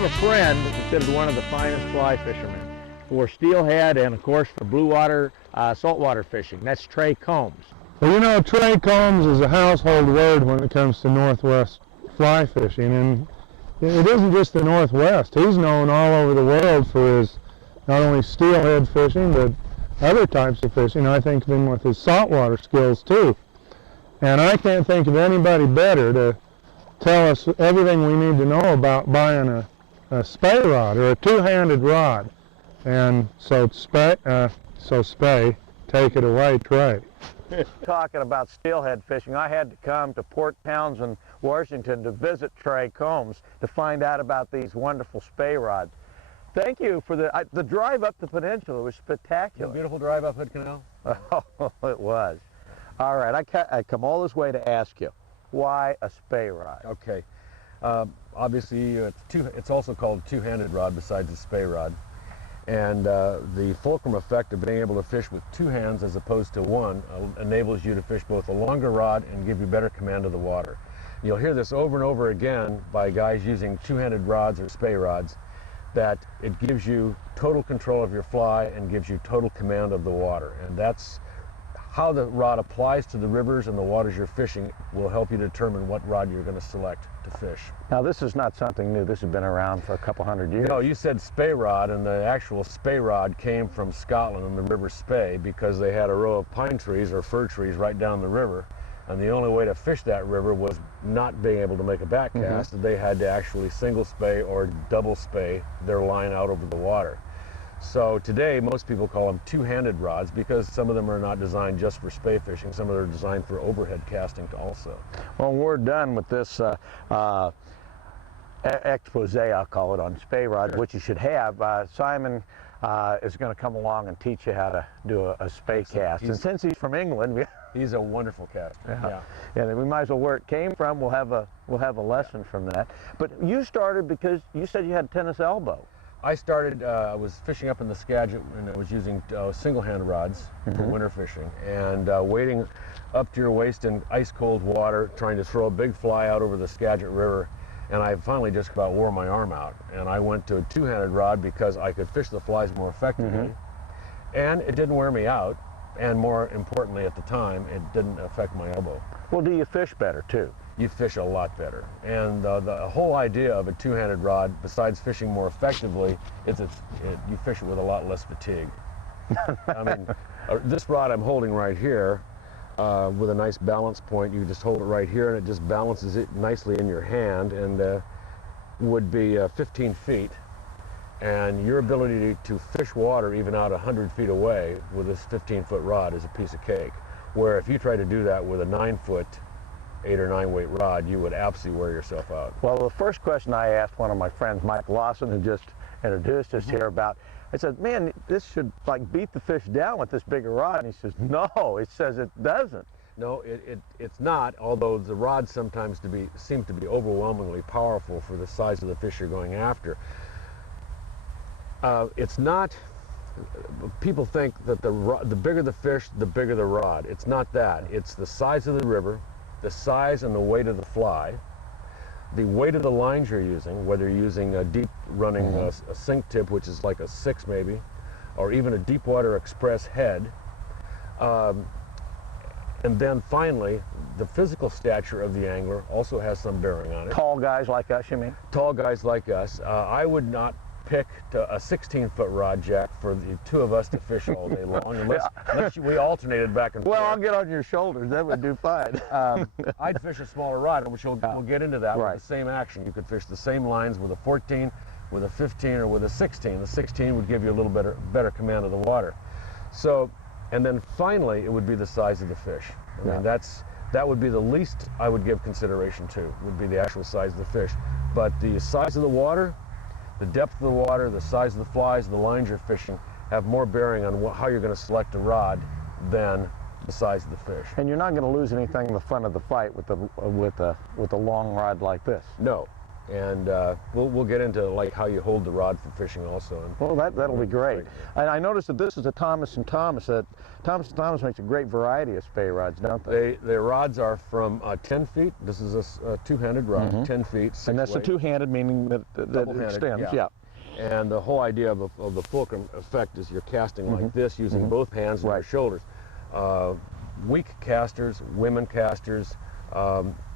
have a friend considered one of the finest fly fishermen for steelhead and, of course, for blue water, saltwater fishing. That's Trey Combs. Well, you know, Trey Combs is a household word when it comes to Northwest fly fishing, and it isn't just the Northwest. He's known all over the world for his not only steelhead fishing, but other types of fishing. I think of him with his saltwater skills, too. And I can't think of anybody better to tell us everything we need to know about buying a spay rod, or a two-handed rod. And so Spey, take it away, Trey. Talking about steelhead fishing, I had to come to Port Townsend, Washington to visit Trey Combs to find out about these wonderful spay rods. Thank you for the drive up the peninsula. Was spectacular. Beautiful drive up Hood Canal. Oh, it was. All right, I come all this way to ask you, why a spay rod? Okay. Obviously, it's also called a two-handed rod besides the spay rod. And the fulcrum effect of being able to fish with two hands as opposed to one enables you to fish both a longer rod and give you better command of the water. You'll hear this over and over again by guys using two-handed rods or spay rods, that it gives you total control of your fly and gives you total command of the water. And that's how the rod applies to the rivers and the waters you're fishing will help you determine what rod you're going to select to fish. Now, this is not something new. This has been around for a couple hundred years. No, you said spay rod, and the actual spay rod came from Scotland in the River Spey because they had a row of pine trees or fir trees right down the river, and the only way to fish that river was not being able to make a back cast. They had to actually single spay or double spay their line out over the water. So today, most people call them two-handed rods because some of them are not designed just for spay fishing. Some of them are designed for overhead casting also. Well, we're done with this expose, I'll call it, on spay rods, which you should have. Simon is going to come along and teach you how to do a spay cast. And since he's from England, he's a wonderful caster. And we might as well, where it came from, we'll have a lesson from that. But you started because you said you had tennis elbow. I started, I was fishing up in the Skagit, and I was using single-hand rods for winter fishing, and wading up to your waist in ice-cold water, trying to throw a big fly out over the Skagit River, and I finally just about wore my arm out. And I went to a two-handed rod because I could fish the flies more effectively, and it didn't wear me out, and more importantly at the time, it didn't affect my elbow. Well, do you fish better, too? You fish a lot better. And the whole idea of a two-handed rod, besides fishing more effectively, you fish it with a lot less fatigue. I mean, this rod I'm holding right here, with a nice balance point, you just hold it right here and it just balances it nicely in your hand, and would be 15 feet. And your ability to fish water even out 100 feet away with this 15-foot rod is a piece of cake. Where if you try to do that with a 9-foot, 8 or 9 weight rod, you would absolutely wear yourself out. Well, the first question I asked one of my friends, Mike Lawson, who just introduced us here about, I said, man, this should like beat the fish down with this bigger rod. And he says, no, it says it doesn't. No, it's not, although the rods sometimes seem to be overwhelmingly powerful for the size of the fish you're going after. It's not, people think that the bigger the fish, the bigger the rod. It's not that. It's the size of the river, the size and the weight of the fly, the weight of the lines you're using, whether you're using a deep running a sink tip, which is like a 6 maybe, or even a deep water express head. And then finally, the physical stature of the angler also has some bearing on it. Tall guys like us, you mean? Tall guys like us. I would not pick a 16-foot rod, Jack, for the two of us to fish all day long, unless we alternated back and forth. Well, I'll get on your shoulders. That would do fine. I'd fish a smaller rod, which we'll get into that with the same action. You could fish the same lines with a 14, with a 15, or with a 16. The 16 would give you a little better command of the water. So, and then finally, it would be the size of the fish. I mean, that would be the least I would give consideration to, would be the actual size of the fish. But the size of the water, the depth of the water, the size of the flies, the lines you're fishing have more bearing on how you're going to select a rod than the size of the fish. And you're not going to lose anything in the fun of the fight with a long rod like this. No, And we'll get into like how you hold the rod for fishing also. And well, that'll be great. And I noticed that this is a Thomas & Thomas. Thomas & Thomas makes a great variety of Spey rods, don't they? Their rods are from 10 feet. This is a two-handed rod, 10 feet. And that's a two-handed, meaning that it extends. Yeah. And the whole idea of the fulcrum effect is you're casting like this using both hands and your shoulders. Weak casters, women casters,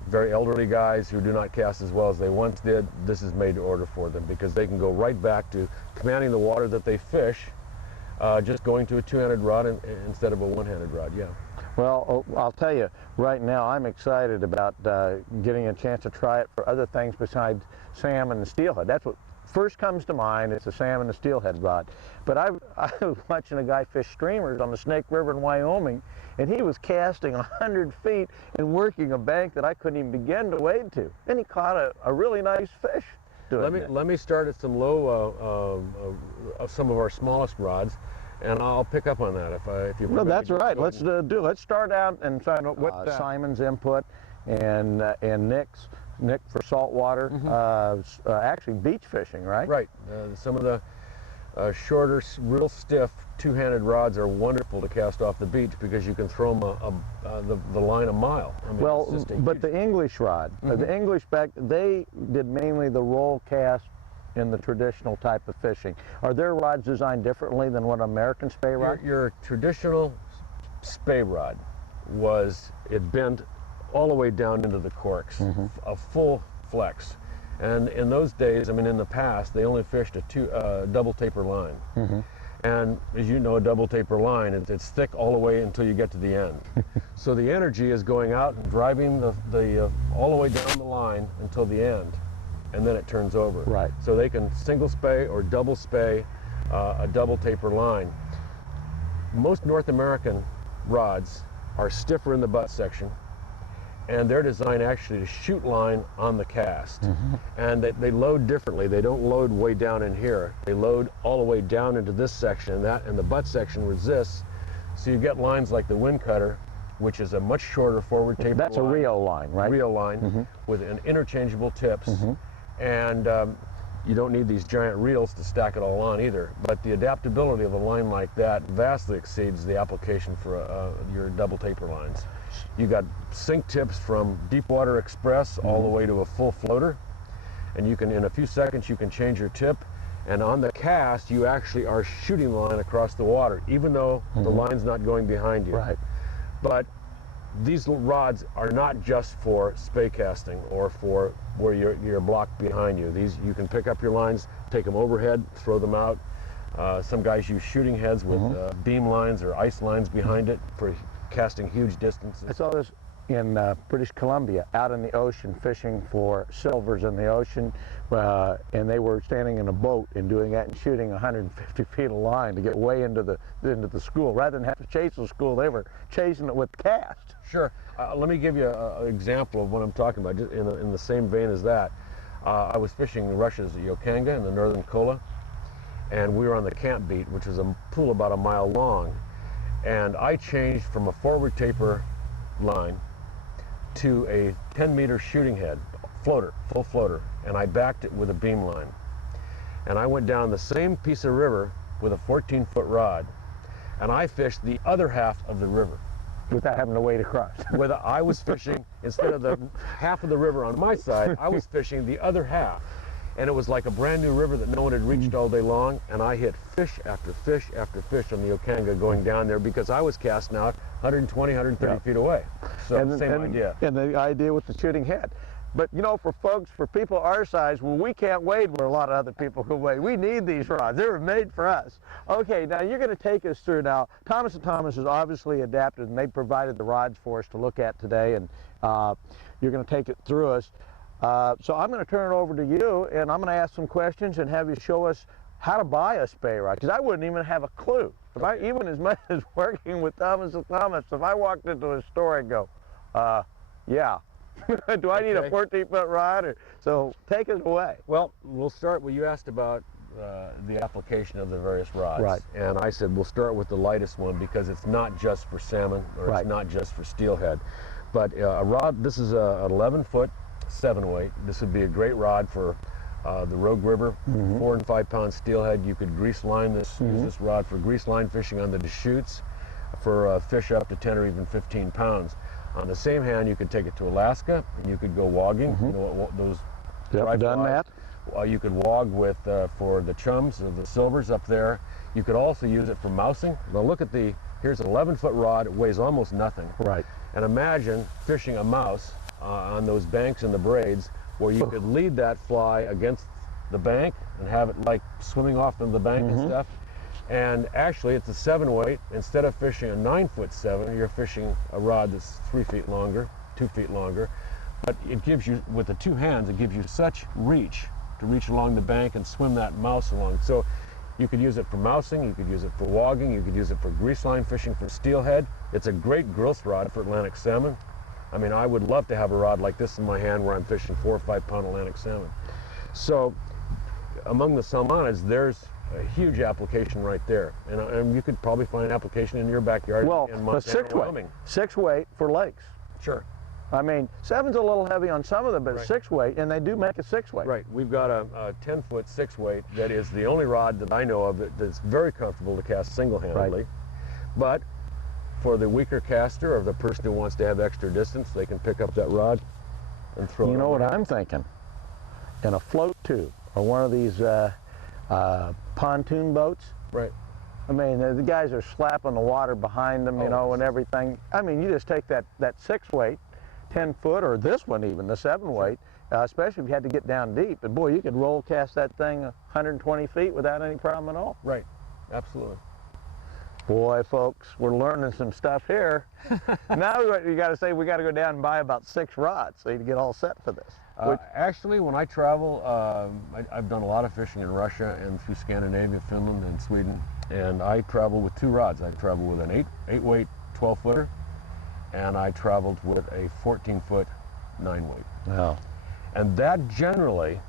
very elderly guys who do not cast as well as they once did, this is made to order for them because they can go right back to commanding the water that they fish, just going to a two-handed rod instead of a one-handed rod, yeah. Well, I'll tell you, right now I'm excited about getting a chance to try it for other things besides salmon and steelhead. That's what first comes to mind. It's a salmon and steelhead rod. But I was watching a guy fish streamers on the Snake River in Wyoming, and he was casting 100 feet and working a bank that I couldn't even begin to wade to. And he caught a really nice fish doing it. Let me start at some low, of some of our smallest rods, and I'll pick up on that if you. No, that's right. Let's let's start out and find out what Simon's input and Nick's. Nick for saltwater, actually beach fishing, right? Right. Some of the shorter, real stiff two-handed rods are wonderful to cast off the beach because you can throw them the line a mile. I mean, well, but the English rod, the English they did mainly the roll cast in the traditional type of fishing. Are their rods designed differently than what American Spey rod? Your traditional Spey rod it bent all the way down into the corks, a full flex. And in those days, I mean, in the past, they only fished a double taper line. And as you know, a double taper line, it's thick all the way until you get to the end. So the energy is going out and driving all the way down the line until the end, and then it turns over. Right. So they can single spay or double spay a double taper line. Most North American rods are stiffer in the butt section, and they're designed actually to shoot line on the cast. And they load differently. They don't load way down in here. They load all the way down into this section, and the butt section resists. So you get lines like the wind cutter, which is a much shorter forward taper That's line. A Rio line, right? Rio line with an interchangeable tips. And you don't need these giant reels to stack it all on either. But the adaptability of a line like that vastly exceeds the application for your double taper lines. You got sink tips from Deepwater Express all the way to a full floater, and you can, in a few seconds, you can change your tip, and on the cast, you actually are shooting line across the water, even though the line's not going behind you. Right. But these rods are not just for spay casting or for where you're blocked behind you. These, you can pick up your lines, take them overhead, throw them out. Some guys use shooting heads with beam lines or ice lines behind it for casting huge distances. I saw this in British Columbia, out in the ocean, fishing for silvers in the ocean, and they were standing in a boat and doing that and shooting 150 feet of line to get way into the school. Rather than have to chase the school, they were chasing it with cast. Sure. Let me give you an example of what I'm talking about, just in the same vein as that. I was fishing Russia's Yokanga in the northern Kola, and we were on the camp beat, which was a pool about a mile long. And I changed from a forward taper line to a 10-meter shooting head, floater, full floater, and I backed it with a beam line. And I went down the same piece of river with a 14-foot rod, and I fished the other half of the river. Without having to wade across. I was fishing, instead of the half of the river on my side, I was fishing the other half. And it was like a brand new river that no one had reached all day long, and I hit fish after fish after fish on the Yokanga going down there because I was casting out 120, 130 feet away. So same idea. And the idea with the shooting head. But you know, for people our size, well, we can't wade where a lot of other people can wade. We need these rods. They were made for us. Okay, now you're going to take us through now. Thomas & Thomas has obviously adapted, and they provided the rods for us to look at today, and you're going to take it through us. So I'm going to turn it over to you, and I'm going to ask some questions and have you show us how to buy a Spey rod, because I wouldn't even have a clue. Even as much as working with Thomas & Thomas, if I walked into a store and go, yeah, do I need a 14-foot rod? So take us away. Well, we'll start, you asked about the application of the various rods. Right. And I said we'll start with the lightest one because it's not just for salmon or it's not just for steelhead. But a rod, this is a 11-foot 7-weight. This would be a great rod for the Rogue River, 4 and 5 pound steelhead. You could grease line this, use this rod for grease line fishing on the Deschutes for fish up to 10 or even 15 pounds. On the same hand, you could take it to Alaska and you could go wogging. You know, those Yep, done rods. that. You could wog with for the chums or the silvers up there. You could also use it for mousing. Now look at here's an 11-foot rod. It weighs almost nothing. Right. And imagine fishing a mouse on those banks in the braids where you could lead that fly against the bank and have it like swimming off into the bank and stuff. And actually it's a 7-weight. Instead of fishing a 9-foot 7, you're fishing a rod that's 3 feet longer, 2 feet longer. But it gives you, with the 2 hands, it gives you such reach to reach along the bank and swim that mouse along. So you could use it for mousing, you could use it for wogging, you could use it for grease line fishing for steelhead. It's a great growth rod for Atlantic salmon. I mean, I would love to have a rod like this in my hand where I'm fishing 4 or 5 pound Atlantic salmon. So among the salmonids, there's a huge application right there. And you could probably find an application in your backyard in Montana or Wyoming. 6-weight for lakes. Sure. I mean, 7's a little heavy on some of them, but 6-weight, and they do make a 6-weight. Right. We've got a 10-foot 6-weight that is the only rod that I know of that's very comfortable to cast single-handedly. Right. But for the weaker caster or the person who wants to have extra distance, they can pick up that rod and throw it. You know what overhead. I'm thinking? In a float tube or one of these pontoon boats. Right. I mean, the guys are slapping the water behind them, you know, and everything. I mean, you just take that 6-weight, 10-foot, or this one even, the 7-weight, especially if you had to get down deep. And boy, you could roll cast that thing 120 feet without any problem at all. Right. Absolutely. Boy, folks, we're learning some stuff here. Now you got to say we got to go down and buy about 6 rods so you get all set for this. Actually, when I travel, I've done a lot of fishing in Russia and through Scandinavia, Finland, and Sweden. And I travel with 2 rods. I travel with an 8-weight 12-footer, and I traveled with a 14-foot 9-weight. Wow. And that generally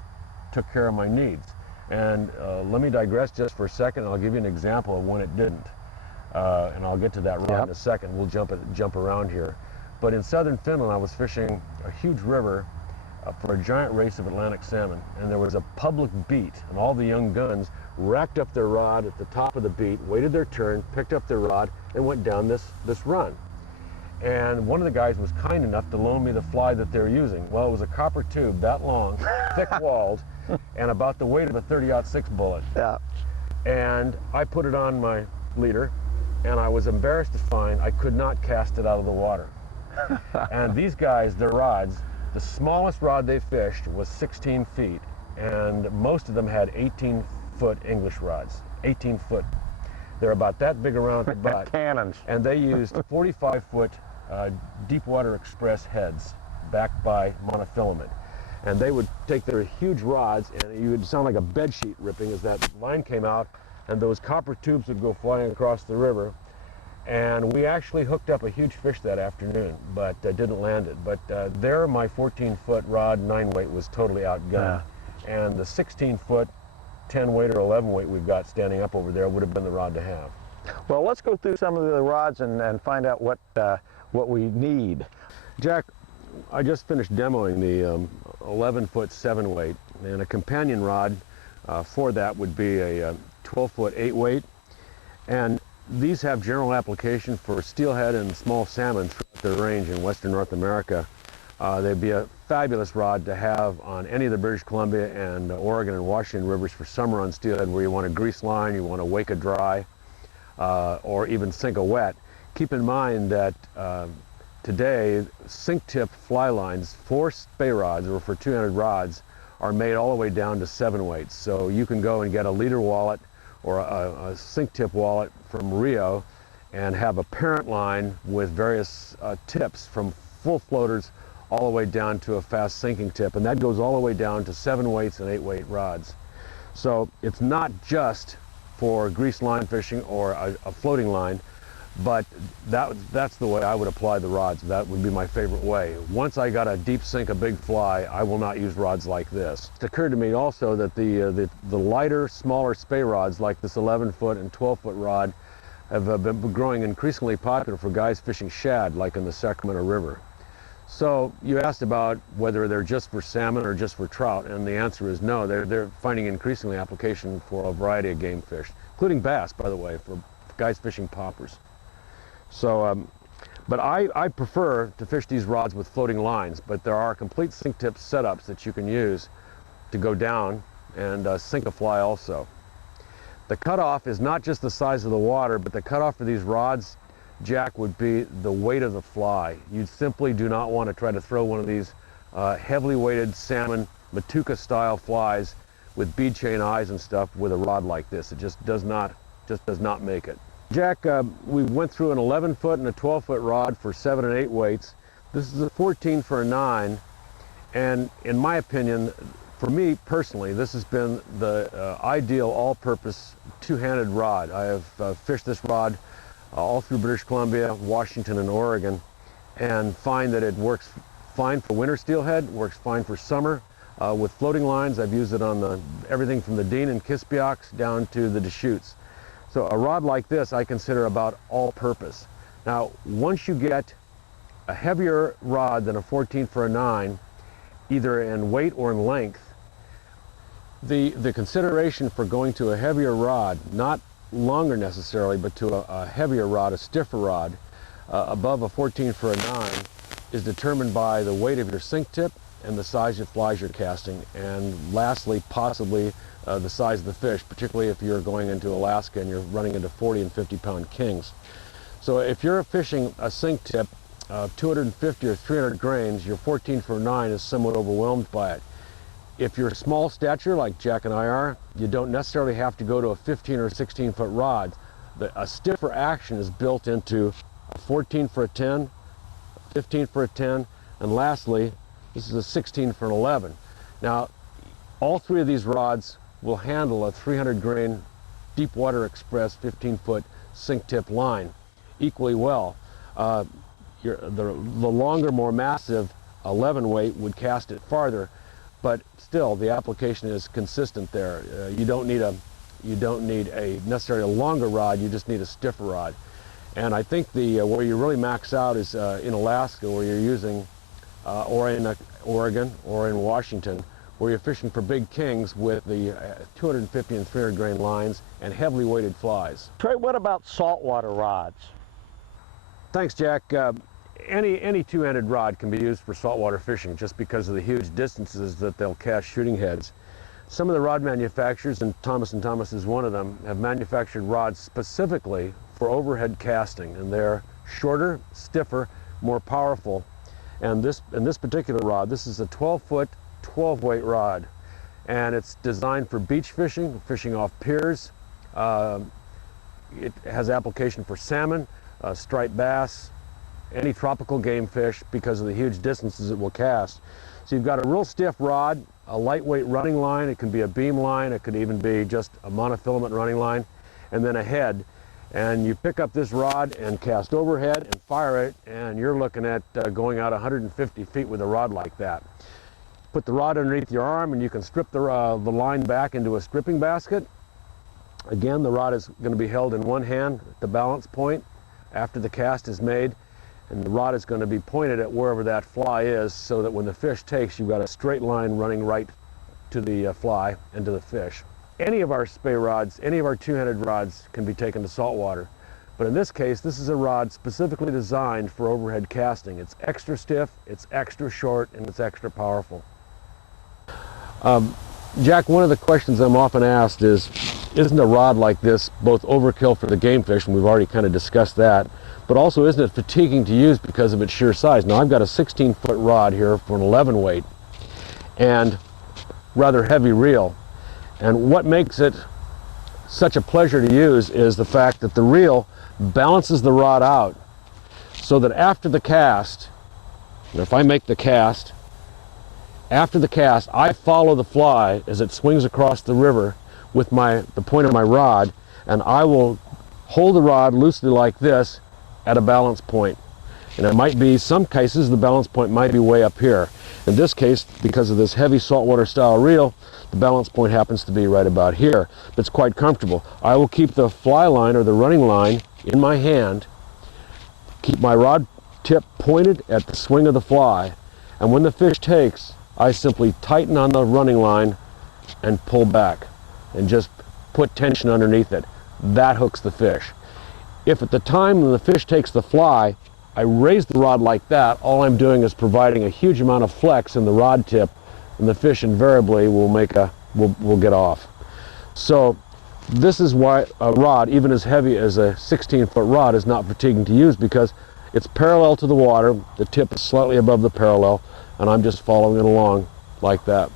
took care of my needs. And let me digress just for a second. I'll give you an example of when it didn't. And I'll get to that rod in a second. We'll jump around here. But in southern Finland, I was fishing a huge river for a giant race of Atlantic salmon. And there was a public beat, and all the young guns racked up their rod at the top of the beat, waited their turn, picked up their rod, and went down this run. And one of the guys was kind enough to loan me the fly that they're using. Well, it was a copper tube that long, thick-walled, and about the weight of a 30-06 bullet. Yeah. And I put it on my leader, and I was embarrassed to find I could not cast it out of the water. And these guys, their rods, the smallest rod they fished was 16 feet, and most of them had 18-foot English rods, 18-foot. They're about that big around at the butt. Cannons. And they used 45-foot Deepwater Express heads backed by monofilament. And they would take their huge rods, and you would sound like a bed sheet ripping as that line came out, and those copper tubes would go flying across the river. And we actually hooked up a huge fish that afternoon, but didn't land it. But there, my 14-foot rod 9-weight was totally outgunned. Yeah. And the 16-foot 10-weight or 11-weight we've got standing up over there would have been the rod to have. Well, let's go through some of the rods and find out what we need. Jack, I just finished demoing the 11-foot 7-weight, and a companion rod for that would be a 12-foot 8-weight. And these have general application for steelhead and small salmon throughout their range in western North America. They'd be a fabulous rod to have on any of the British Columbia and Oregon and Washington rivers for summer on steelhead, where you want a grease line, you want to wake a dry, or even sink a wet. Keep in mind that today, sink tip fly lines for Spey rods or for 200 rods are made all the way down to 7-weights. So you can go and get a leader wallet or a sink tip wallet from Rio and have a parent line with various tips from full floaters all the way down to a fast sinking tip, and that goes all the way down to 7-weights and 8-weight rods. So it's not just for grease line fishing or a floating line, but that's the way I would apply the rods. That would be my favorite way. Once I got a deep sink, a big fly, I will not use rods like this. It occurred to me also that the lighter, smaller Spey rods like this 11-foot and 12-foot rod have been growing increasingly popular for guys fishing shad, like in the Sacramento River. So you asked about whether they're just for salmon or just for trout, and the answer is no. They're finding increasingly application for a variety of game fish, including bass, by the way, for guys fishing poppers. So, but I prefer to fish these rods with floating lines, but there are complete sink tip setups that you can use to go down and sink a fly also. The cutoff is not just the size of the water, but the cutoff for these rods, Jack, would be the weight of the fly. You simply do not want to try to throw one of these heavily weighted salmon Matuka style flies with bead chain eyes and stuff with a rod like this. It just does not make it. Jack, we went through an 11-foot and a 12-foot rod for 7 and 8 weights. This is a 14 for a 9, and in my opinion, for me personally, this has been the ideal all-purpose two-handed rod. I have fished this rod all through British Columbia, Washington, and Oregon, and find that it works fine for winter steelhead, works fine for summer. With floating lines, I've used it on everything from the Dean and Kispioks down to the Deschutes. So a rod like this I consider about all-purpose. Now, once you get a heavier rod than a 14 for a 9, either in weight or in length, the consideration for going to a heavier rod, not longer necessarily, but to a heavier rod, a stiffer rod, above a 14 for a 9, is determined by the weight of your sink tip and the size of flies you're casting, and lastly, possibly the size of the fish, particularly if you're going into Alaska and you're running into 40 and 50-pound kings. So if you're fishing a sink tip of 250 or 300 grains, your 14 for a 9 is somewhat overwhelmed by it. If you're small stature, like Jack and I are, you don't necessarily have to go to a 15 or 16-foot rod. A stiffer action is built into a 14 for a 10, 15 for a 10, and lastly, this is a 16 for an 11. Now, all three of these rods will handle a 300 grain Deepwater Express 15-foot sink tip line equally well. The longer, more massive 11 weight would cast it farther, but still the application is consistent there. You don't need a necessarily a longer rod, you just need a stiffer rod. And I think where you really max out is in Alaska, where you're using, or in Oregon or in Washington, where you're fishing for big kings with the 250 and 300 grain lines and heavily weighted flies. Trey, what about saltwater rods? Thanks, Jack. Any two-handed rod can be used for saltwater fishing just because of the huge distances that they'll cast shooting heads. Some of the rod manufacturers, and Thomas & Thomas is one of them, have manufactured rods specifically for overhead casting, and they're shorter, stiffer, more powerful. And this particular rod, this is a 12-foot, 12-weight rod, and it's designed for beach fishing, fishing off piers. It has application for salmon, striped bass, any tropical game fish because of the huge distances it will cast. So you've got a real stiff rod, a lightweight running line. It can be a beam line, it could even be just a monofilament running line, and then a head. And you pick up this rod and cast overhead and fire it, and you're looking at going out 150 feet with a rod like that. Put the rod underneath your arm and you can strip the line back into a stripping basket. Again, the rod is going to be held in one hand at the balance point after the cast is made, and the rod is going to be pointed at wherever that fly is, so that when the fish takes, you've got a straight line running right to the fly and to the fish. Any of our spay rods, any of our two-handed rods can be taken to saltwater, but in this case, this is a rod specifically designed for overhead casting. It's extra stiff, it's extra short, and it's extra powerful. Jack, one of the questions I'm often asked is, isn't a rod like this both overkill for the game fish, and we've already kind of discussed that, but also isn't it fatiguing to use because of its sheer size? Now, I've got a 16-foot rod here for an 11 weight and rather heavy reel, and what makes it such a pleasure to use is the fact that the reel balances the rod out so that after the cast, and if I make the cast, after the cast, I follow the fly as it swings across the river with the point of my rod, and I will hold the rod loosely like this at a balance point. And it might be, some cases, the balance point might be way up here. In this case, because of this heavy saltwater style reel, the balance point happens to be right about here. But it's quite comfortable. I will keep the fly line or the running line in my hand, keep my rod tip pointed at the swing of the fly, and when the fish takes, I simply tighten on the running line and pull back and just put tension underneath it. That hooks the fish. If at the time when the fish takes the fly, I raise the rod like that, all I'm doing is providing a huge amount of flex in the rod tip, and the fish invariably will get off. So this is why a rod, even as heavy as a 16-foot rod, is not fatiguing to use, because it's parallel to the water, the tip is slightly above the parallel, and I'm just following it along like that.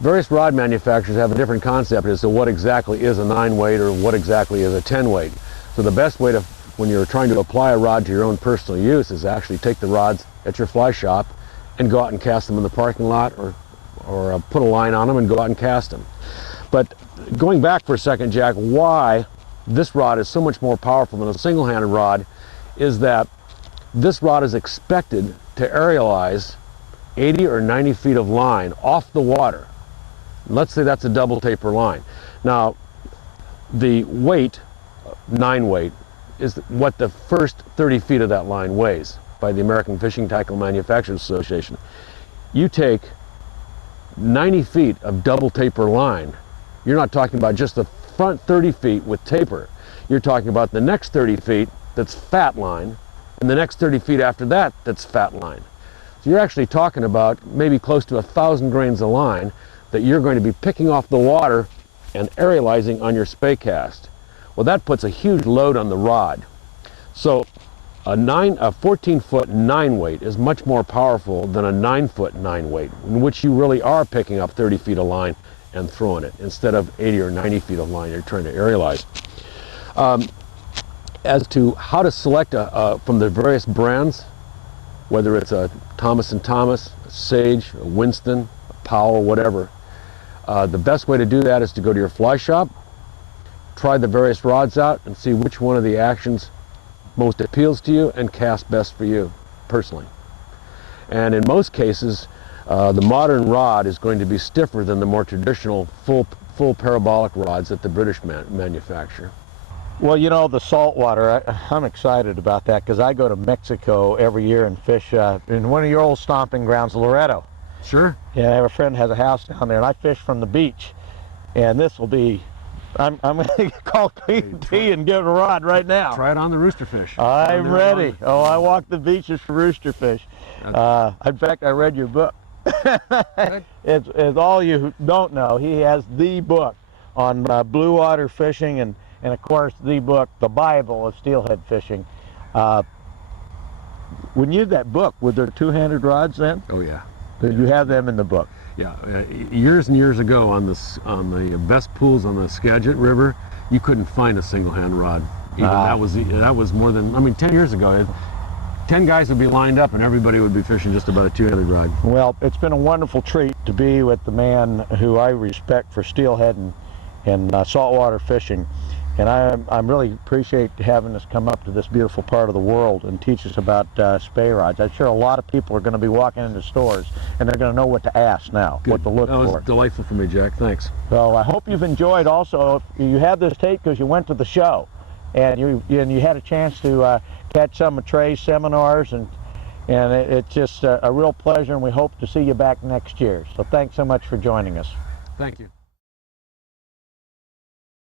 Various rod manufacturers have a different concept as to what exactly is a 9-weight or what exactly is a 10-weight. So the best way to, when you're trying to apply a rod to your own personal use, is actually take the rods at your fly shop and go out and cast them in the parking lot, or put a line on them and go out and cast them. But going back for a second, Jack, why this rod is so much more powerful than a single-handed rod is that this rod is expected to aerialize 80 or 90 feet of line off the water. And let's say that's a double taper line. Now, the weight, 9-weight, is what the first 30 feet of that line weighs by the American Fishing Tackle Manufacturers Association. You take 90 feet of double taper line, you're not talking about just the front 30 feet with taper. You're talking about the next 30 feet that's fat line, and the next 30 feet after that that's fat line. So you're actually talking about maybe close to 1,000 grains of line that you're going to be picking off the water and aerializing on your spay cast. Well, that puts a huge load on the rod. So a 14-foot 9-weight is much more powerful than a 9-foot 9-weight, in which you really are picking up 30 feet of line and throwing it, instead of 80 or 90 feet of line you're trying to aerialize. As to how to select from the various brands, whether it's a Thomas & Thomas, a Sage, a Winston, a Powell, whatever, the best way to do that is to go to your fly shop, try the various rods out, and see which one of the actions most appeals to you and cast best for you personally. And in most cases, the modern rod is going to be stiffer than the more traditional full parabolic rods that the British manufacture. Well, you know, the saltwater, I'm excited about that, because I go to Mexico every year and fish in one of your old stomping grounds, Loreto. Sure. Yeah, I have a friend who has a house down there, and I fish from the beach. And this will be, I'm going to call P&T and get a rod right now. Try it on the roosterfish. I'm ready. Oh, I walk the beaches for roosterfish. In fact, I read your book. It's all you don't know. He has the book on blue water fishing, and of course the book, the Bible of steelhead fishing. When you had that book, were there two-handed rods then? Oh yeah. Did you have them in the book? Yeah, years and years ago on the best pools on the Skagit River, you couldn't find a single-hand rod. Even that was more than, I mean, 10 years ago. 10 guys would be lined up and everybody would be fishing just about a two-handed rod. Well, it's been a wonderful treat to be with the man who I respect for steelhead and saltwater fishing. And I really appreciate having us come up to this beautiful part of the world and teach us about spay rods. I'm sure a lot of people are going to be walking into stores and they're going to know what to ask now, what to look for. That was delightful for me, Jack. Thanks. So I hope you've enjoyed also. If you have this tape because you went to the show and you had a chance to catch some of Trey's seminars, and it's just a real pleasure, and we hope to see you back next year. So thanks so much for joining us. Thank you.